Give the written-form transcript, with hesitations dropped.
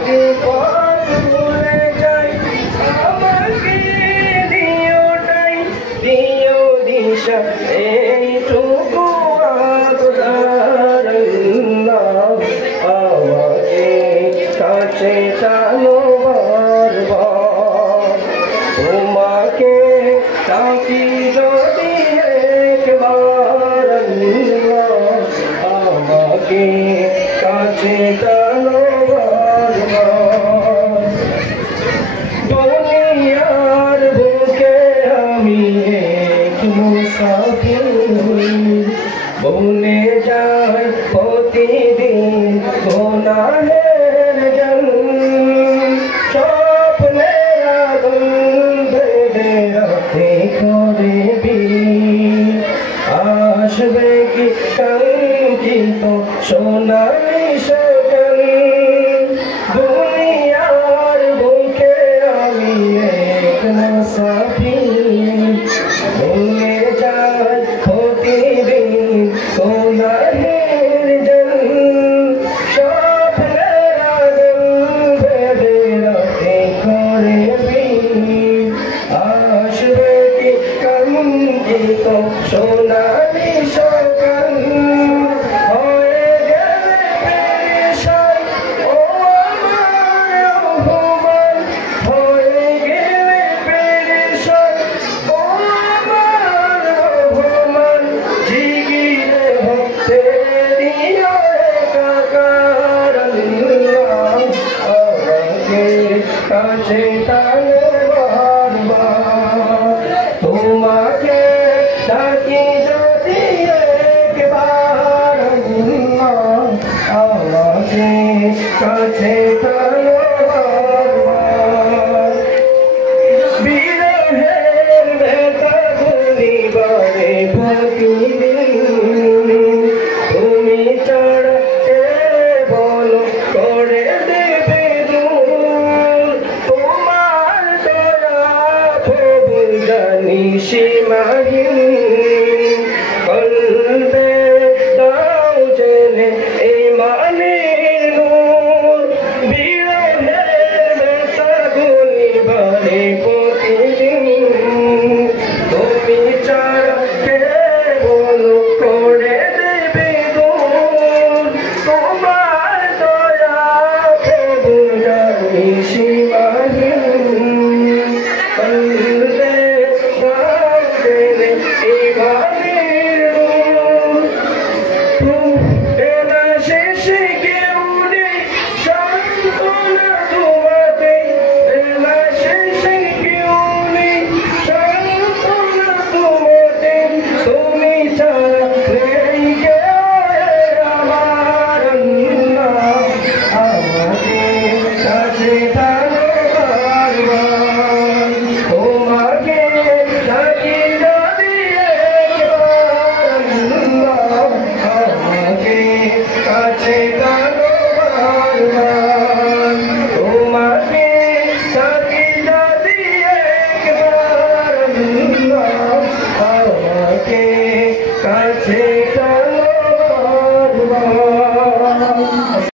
যদি পথ ভুলে যাই আমাকে দিওটাই দিও দিশা এইটুকু আদর আমাকে কাছে টানো বারবার তোমাকে ডাকি যদি একবার আমাকে কাছে টানো বারবার দুনিয়ার বুকে আমি এক মুসাফির ভুলে যাই প্রতিদিন গুনাহের জল স্বপ্নের আগুন বেঁধে রাতে করে আসবে কি কাঙ্ক্ষিত সোনালি সকাল দুনিয়ার বুকে আমি এক মুসাফির ভুলে যাই প্রতিদিন গুনাহের জল স্বপ্নের আগুন বেঁধে রাতে করে আসবে কি কাঙ্ক্ষিত সোনালি সকাল হয়ে গেলে পেরেশান ও আমার রহমান হয়ে গেলে পেরেশান ও আমার রহমান জিগিরে ভক্তে দিও একাকার আমাকে কাছে টানো বারবার তোমাকে ডাকি যদি একবার আমাকে কাছে টানো বারবার বিরহের ব্যথা ভুলিবারে প্রতিদিন তুমি ছাড়া কে বলো করে দেবে দূর তোমার দয়া প্রভু জানি সীমাহীন কলবে দাও জেনে এই মানের নূর বিরহের ব্যথা ভুলিবারে প্রতিদিন তুমি ছাড়া কে বলো করে দেবে দূর তোমার দয়া প্রভু জানি সীমাহীন কলবে দাও জেনে এই মানের নূর শেষে কেউ নেই শান্ত